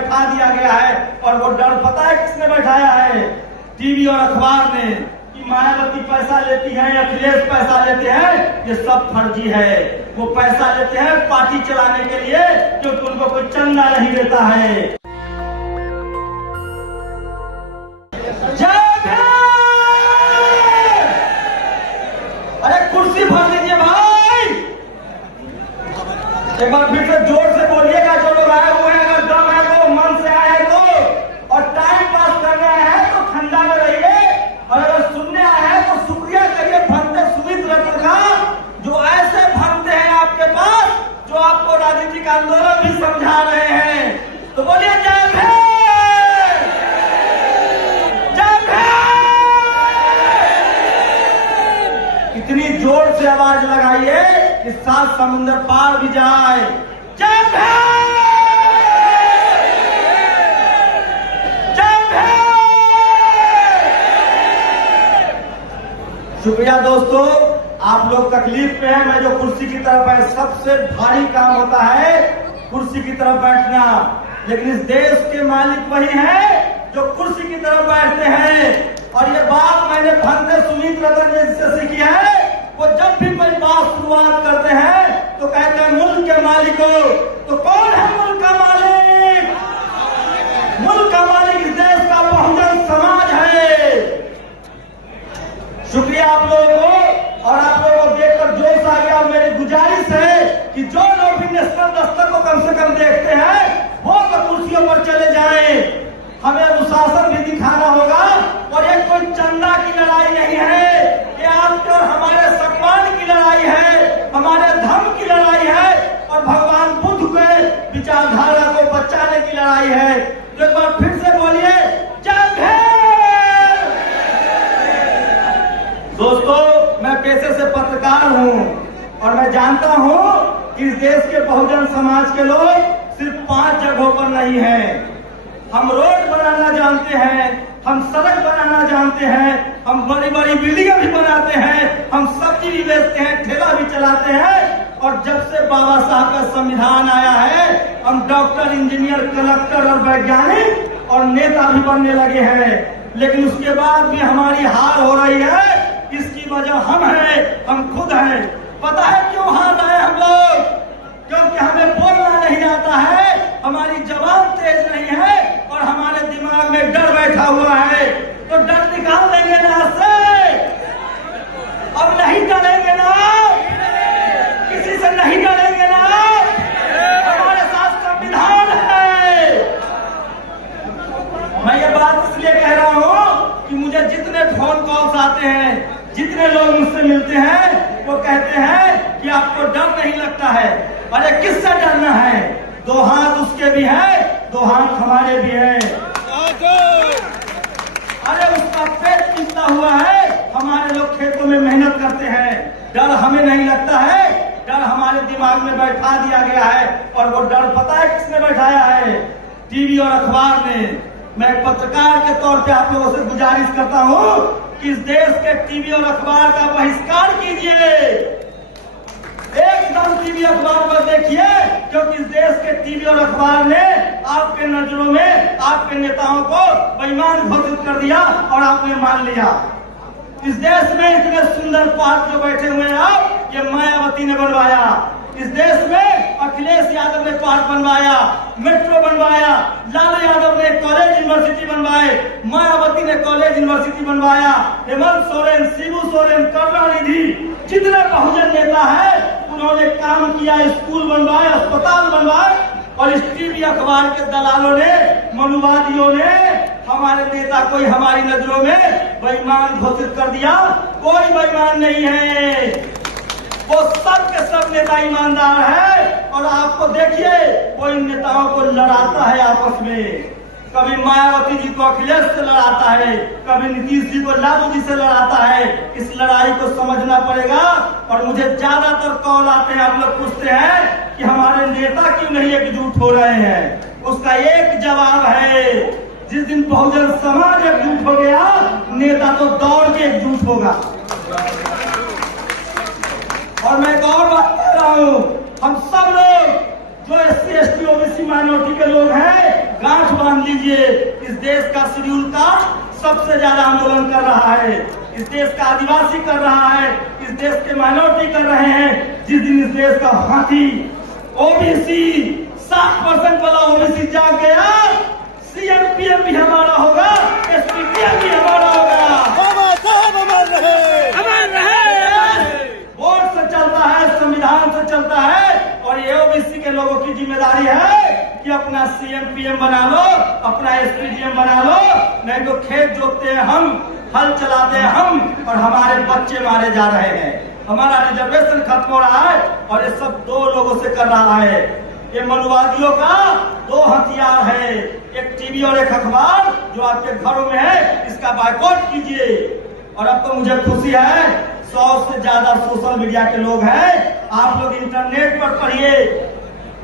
बैठा दिया गया है। और वो डर पता है किसने बैठाया है? टीवी और अखबार ने, कि मायावती पैसा लेती है, अखिलेश पैसा लेते हैं। ये सब फर्जी है। वो पैसा लेते हैं पार्टी चलाने के लिए, क्योंकि उनको कोई चंदा नहीं देता है। अरे कुर्सी भर दीजिए भाई, एक बार फिर से जोर से बोलिएगा। जो लोग आए हुए हैं, अगर दम है तो, मन से आए हैं तो, और टाइम पास करने आए हैं तो ठंडा में रहिए, और अगर सुनने आए हैं तो शुक्रिया करिए भंते सुमित रतन का, जो ऐसे भंते हैं आपके पास, जो आपको राजनीतिक आंदोलन भी समझा रहे हैं। तो बोलिए जय भीम, जय भीम। इतनी जोर से आवाज लगाइए कि सात समुद्र पार भी जाए। जय भीम, जय भीम। शुक्रिया दोस्तों, आप लोग तकलीफ में हैं। मैं जो कुर्सी की तरफ है, सबसे भारी काम होता है कुर्सी की तरफ बैठना, लेकिन इस देश के मालिक वही हैं जो कुर्सी की तरफ बैठते हैं। और ये बात मैंने भंते सुमित रतन जी से सीखी है। वो जब भी कोई बात शुरुआत करते हैं तो कहते हैं मुल्क के मालिकों। तो कौन है मुल्क का मालिक? मुल्क का मालिक इस देश का बहुजन समाज है। शुक्रिया आप लोगों को, और आप लोगों को देखकर जोश आ गया। मेरी गुजारिश है कि जो लोग भी नेशनल दस्तक को कम से कम देखते हैं, वो तो कुर्सियों पर चले जाएं। हमें अनुशासन भी दिखाना होगा, और ये कोई चंदा की लड़ाई नहीं है, ये आपके और हमारे सम्मान की लड़ाई है, हमारे धर्म की लड़ाई है, और भगवान बुद्ध के विचारधारा को बचाने की लड़ाई है। तो एक बार फिर से बोलिए जय भीम। दोस्तों, मैं पेशे से पत्रकार हूँ, और मैं जानता हूँ कि इस देश के बहुजन समाज के लोग सिर्फ 5 जगहों पर नहीं है। हम रोड बनाना जानते हैं, हम सड़क बनाना जानते हैं, हम बड़ी बड़ी बिल्डिंगें भी बनाते हैं, हम सब्जी भी बेचते हैं, ठेला भी चलाते हैं। और जब से बाबा साहब का संविधान आया है, हम डॉक्टर, इंजीनियर, कलेक्टर और वैज्ञानिक और नेता भी बनने लगे हैं। लेकिन उसके बाद भी हमारी हार हो रही है। इसकी वजह हम हैं, हम खुद हैं। पता है क्यों हार रहे हैं हम लोग? क्योंकि हमें बोलना नहीं आता है, हमारी जबान तेज नहीं है, और हमारे दिमाग में डर बैठा हुआ है। तो डर निकाल देंगे ना से, अब नहीं डरेंगे ना, किसी से नहीं डरेंगे ना। हमारे साथ संविधान है। मैं ये बात इसलिए कह रहा हूँ कि मुझे जितने फोन कॉल्स आते हैं, जितने लोग मुझसे मिलते हैं, वो कहते हैं कि आपको डर नहीं लगता है। अरे किससे डरना है? 2 हाथ उसके भी है, 2 हाथ हमारे भी है। अरे उसका पेट पीता हुआ है, हमारे लोग खेतों में मेहनत करते हैं। डर हमें नहीं लगता है, डर हमारे दिमाग में बैठा दिया गया है। और वो डर पता है किसने बैठाया है? टीवी और अखबार ने। मैं पत्रकार के तौर पे आप लोगों से गुजारिश करता हूँ कि इस देश के टीवी और अखबार का बहिष्कार कीजिए। एकदम टीवी अखबार पर देखिए, क्योंकि इस देश के टीवी और अखबार ने आपके नजरों में आपके नेताओं को बेईमान घोषित कर दिया, और आपने मान लिया। इस देश में इतने सुंदर पार्क जो बैठे हुए हैं आप, ये मायावती ने बनवाया। इस देश में अखिलेश यादव ने पार्क बनवाया, मेट्रो बनवाया, लालू यादव ने कॉलेज यूनिवर्सिटी बनवाए, मायावती ने कॉलेज यूनिवर्सिटी बनवाया, हेमंत सोरेन, शिबू सोरेन, करुणानिधि, जितने बहुजन नेता है उन्होंने काम किया, स्कूल बनवाए, अस्पताल बनवाए। और इस टीवी अखबार के दलालों ने, मनुवादियों ने हमारे नेता को हमारी नजरों में बेईमान घोषित कर दिया। कोई बेईमान नहीं है, वो सब के सब नेता ईमानदार है। और आपको देखिए, कोई नेताओं को लड़ाता है आपस में। कभी मायावती जी को अखिलेश से लड़ाता है, कभी नीतीश जी को लालू जी से लड़ाता है। इस लड़ाई को समझना पड़ेगा। और मुझे ज्यादातर कॉल आते हैं, आप लोग पूछते हैं कि हमारे नेता क्यों नहीं एकजुट हो रहे हैं। उसका एक जवाब है, जिस दिन बहुजन समाज एकजुट हो गया, नेता तो दौड़ के एकजुट होगा। और मैं एक और बात कह रहा हूँ, हम सब लोग जो SC, ST, OBC माइनॉरिटी के लोग हैं, गांठ बांध लीजिए। इस देश का शेड्यूल कास्ट सबसे ज्यादा आंदोलन कर रहा है, इस देश का आदिवासी कर रहा है, इस देश के माइनॉरिटी कर रहे हैं। जिस दिन इस देश का हाथी ओबीसी 7% वाला ओबीसी जाग गया, सीएम भी हमारा होगा, एसपीडीएम भी हमारा होगा। वोट से चलता है, संविधान से चलता है, और ये ओबीसी के लोगों की जिम्मेदारी है कि अपना सीएम पीएम बना लो, अपना एसपीडीएम बना लो, नहीं तो खेत जोतते हैं हम, हल चलाते हैं हम, और हमारे बच्चे मारे जा रहे हैं, हमारा रिजर्वेशन खत्म हो रहा है, और ये सब दो लोगों से कर रहा है। ये मनुवादियों का दो हथियार है, एक टीवी और एक अखबार जो आपके घरों में है, इसका बायकॉट कीजिए। और अब तो मुझे खुशी है, 100 से ज्यादा सोशल मीडिया के लोग हैं। आप लोग इंटरनेट पर पढ़िए,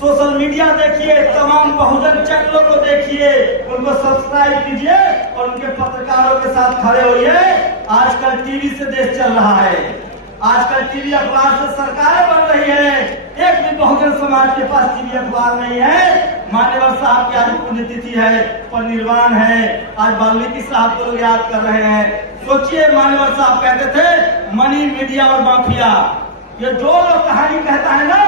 सोशल मीडिया देखिए, तमाम बहुजन चैनलों को देखिए, उनको सब्सक्राइब कीजिए और उनके पत्रकारों के साथ खड़े होइए। आजकल टीवी से देश चल रहा है, आजकल टीवी अखबार से सरकारें बन रही है, एक भी बहुजन समाज के पास टीवी अखबार नहीं है। मान्यवर साहब की आज पुण्यतिथि है, परिनिर्वाण है, आज वाल्मीकि साहब को लोग याद कर रहे हैं। सोचिए, मान्यवर साहब कहते थे मनी, मीडिया और माफिया, ये जो लोग कहानी कहता है ना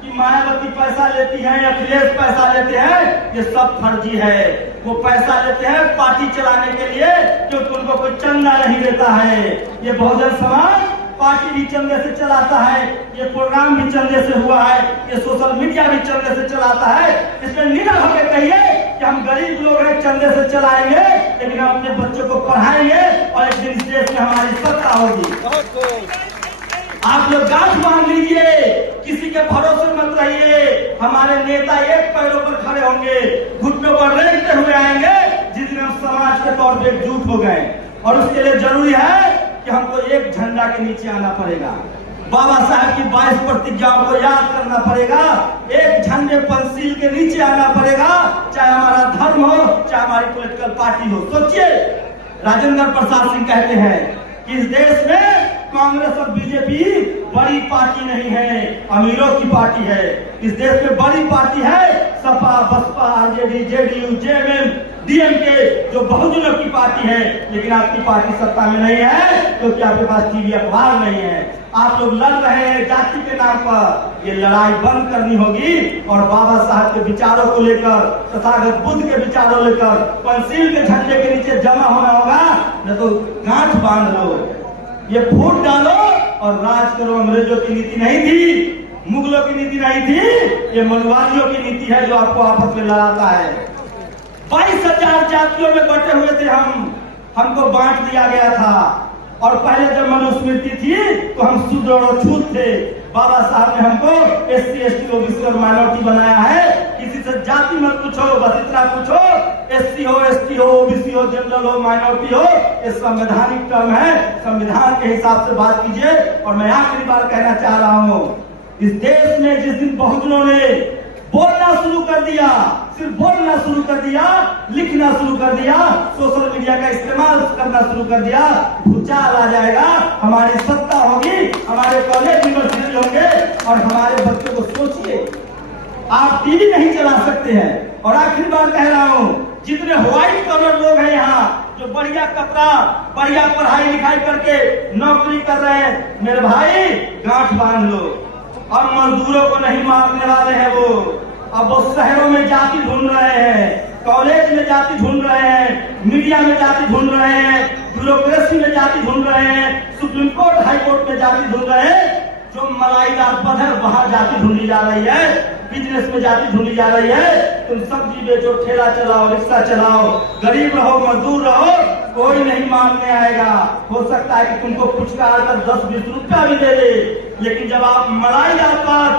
कि मायावती पैसा लेती है, अखिलेश पैसा लेते हैं, ये सब फर्जी है। वो पैसा लेते हैं पार्टी चलाने के लिए, क्योंकि उनको कोई चंदा नहीं देता है। ये बहुजन समाज पार्टी भी चंदे से चलाता है, ये प्रोग्राम भी चंदे से हुआ है, ये सोशल मीडिया भी चंदे से चलाता है। इसमें निडर होकर कहिए कि हम गरीब लोग हैं, चंदे से चलाएंगे, लेकिन हम अपने बच्चों को पढ़ाएंगे और एक दिन इस देश में हमारी सत्ता होगी। आप लोग गांठ बांध लीजिए, किसी के भरोसे मत रहिए। हमारे नेता एक पैरों पर खड़े होंगे, घुटनों पर रेंगते हुए आएंगे जिस दिन हम समाज के तौर पर एकजुट हो गए। और उसके लिए जरूरी है कि हमको एक झंडा के नीचे आना पड़ेगा, बाबा साहब की 22 प्रतिज्ञाओं को याद करना पड़ेगा, एक झंडे पंसील के नीचे आना पड़ेगा, चाहे हमारा धर्म हो, चाहे हमारी पॉलिटिकल पार्टी हो। सोचिए, राजेंद्र प्रसाद सिंह कहते हैं कि इस देश में कांग्रेस और बीजेपी बड़ी पार्टी नहीं है, अमीरों की पार्टी है। इस देश में बड़ी पार्टी है Sapa, Basapa, RJD, JDU, JMM, DMK, जो बहुजनों की पार्टी है। लेकिन आपकी पार्टी सत्ता में नहीं है क्योंकि आपके पास टीवी अखबार नहीं है। आप लोग लड़ रहे हैं जाति के नाम पर, ये लड़ाई बंद करनी होगी और बाबा साहब के विचारों को लेकर, तथागत बुद्ध के विचारों लेकर पंसील के झंडे के नीचे जमा होना होगा। न तो गांठ बांध लो, ये फूट डालो और राज करो। अंग्रेजों की नीति नहीं थी, मुगलों की नीति नहीं थी, ये मनुवादियों की नीति है जो आपको आपस में लड़ाता है। 22,000 जातियों में बटे हुए थे हम, हमको बांट दिया गया था। और पहले जब मनुस्मृति थी तो हम शूद्र और छूत थे। बाबा साहब ने हमको SC, ST, OBC और माइनॉरिटी बनाया है। किसी से जाति मत पूछो, बस इतना पूछो, SC हो, ST हो, OBC हो, जनरल हो, माइनॉरिटी हो, ये संवैधानिक टर्म है। संविधान के हिसाब से बात कीजिए। और मैं आखिरी बार कहना चाह रहा हूँ, इस देश में जिस दिन बहुजनों ने बोलना शुरू कर दिया, सिर्फ बोलना शुरू कर दिया, लिखना शुरू कर दिया, सोशल मीडिया का इस्तेमाल करना शुरू कर दिया, भूचाल आ जाएगा, हमारी सत्ता होगी, हमारे कॉलेज यूनिवर्सिटी होंगे और हमारे बच्चों को सोचिए, आप टीवी नहीं चला सकते हैं। और आखिरी बार कह रहा हूँ, जितने व्हाइट कलर लोग हैं यहाँ जो बढ़िया कपड़ा, बढ़िया पढ़ाई लिखाई करके नौकरी कर रहे हैं, मेरे भाई गांठ बांध लो। अब मजदूरों को नहीं मारने वाले हैं वो, अब वो शहरों में जाति ढूंढ रहे हैं, कॉलेज में जाति ढूंढ रहे हैं, मीडिया में जाति ढूंढ रहे हैं, ब्यूरोक्रेसी में जाति ढूंढ रहे हैं, सुप्रीम कोर्ट, हाई कोर्ट में जाति ढूंढ रहे हैं। जो मलाईदार पद है वहां जाति ढूंढी जा रही है, बिजनेस में जाति ढूंढी जा रही है। तुम सब्जी बेचो, ठेला चलाओ, रिक्शा चलाओ, गरीब रहो, मजदूर रहो, कोई नहीं मारने आएगा। हो सकता है कि तुमको पुचकार कर 10-20 रुपया भी दे दे, लेकिन जब आप मलाईदार पद,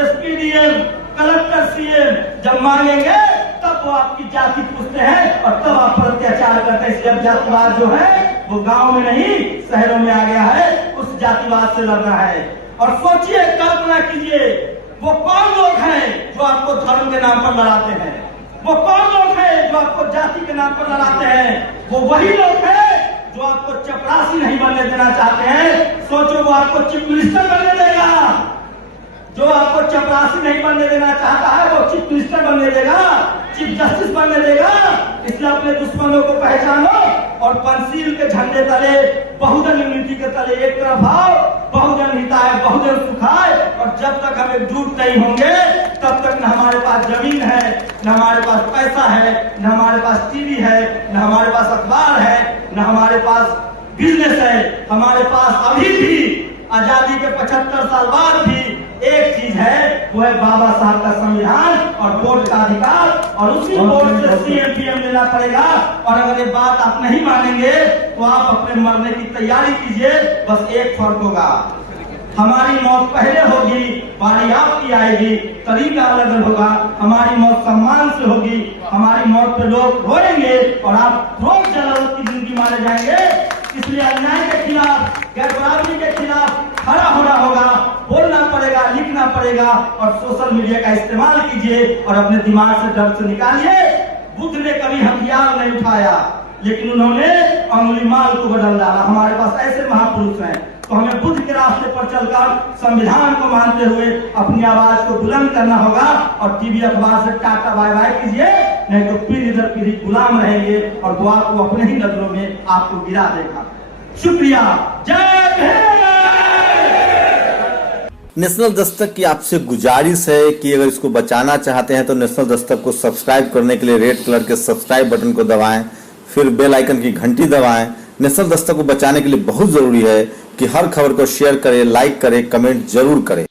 SPDM, कलेक्टर, CM जब मांगेंगे तब वो आपकी जाति पूछते हैं और तब आप पर अत्याचार करते हैं। इसलिए जातिवाद जो है वो गांव में नहीं शहरों में आ गया है, उस जातिवाद से लड़ना है। और सोचिए, कल्पना कीजिए, वो कौन लोग हैं जो आपको धर्म के नाम पर लड़ाते हैं, वो कौन लोग हैं जो आपको जाति के नाम पर लड़ाते हैं। वो वही लोग हैं जो आपको चपरासी नहीं बनने देना चाहते हैं। सोचो, वो आपको चीफ मिनिस्टर बनने देगा। जो आपको चपरासी नहीं बनने देना चाहता है वो चीफ मिनिस्टर बनने देगा। चीफ जस्टिस बनने देगा। इसलिए अपने दुश्मनों को पहचानो और पंचशील के झंडे तले, बहुजन यूनिटी के तले एक तरफ आओ। बहुजन हिताय बहुजन सुखाय। और जब तक हम एकजुट नहीं होंगे तब तक न हमारे पास जमीन है, न हमारे पास पैसा है, न हमारे पास टीवी है, न हमारे पास अखबार है, न हमारे पास बिजनेस है। हमारे पास अभी भी आजादी के 75 साल बाद भी एक चीज है, वो है बाबा साहब का संविधान और वोट का अधिकार। और उसी वोट से सीएम पीएम लेना पड़ेगा। और अगर ये बात आप नहीं मानेंगे तो आप अपने मरने की तैयारी कीजिए। बस एक फर्क होगा, हमारी मौत पहले होगी, बारी आपकी आएगी, तरीका अलग होगा। हमारी मौत सम्मान से होगी, हमारी मौत पे लोग रोएंगे और आप रोज जलालत की जिंदगी मारे जाएंगे। इसलिए अन्याय के खिलाफ, गैर बराबरी के खिलाफ खड़ा होना होगा, बोलना पड़ेगा, लिखना पड़ेगा। और सोशल मीडिया का इस्तेमाल कीजिए और अपने दिमाग से डर से निकालिए। बुद्ध ने कभी हथियार नहीं उठाया, लेकिन उन्होंने अंगुलीमाल को बदल डाला। हमारे पास ऐसे महापुरुष हैं, तो हमें बुद्ध के रास्ते पर चलकर संविधान को मानते हुए अपनी आवाज को बुलंद करना होगा। और टीवी अखबार से टाटा बाय बाय कीजिए, नहीं तो पीढ़ी दर पीढ़ी गुलाम रहेंगे और वो आपको अपने ही नजरों में आपको गिरा देगा। शुक्रिया, जय हिंद। नेशनल दस्तक की आपसे गुजारिश है कि अगर इसको बचाना चाहते हैं तो नेशनल दस्तक को सब्सक्राइब करने के लिए रेड कलर के सब्सक्राइब बटन को दबाएं, फिर बेल आइकन की घंटी दबाएं। नेशनल दस्तक को बचाने के लिए बहुत जरूरी है कि हर खबर को शेयर करें, लाइक करें, कमेंट जरूर करें।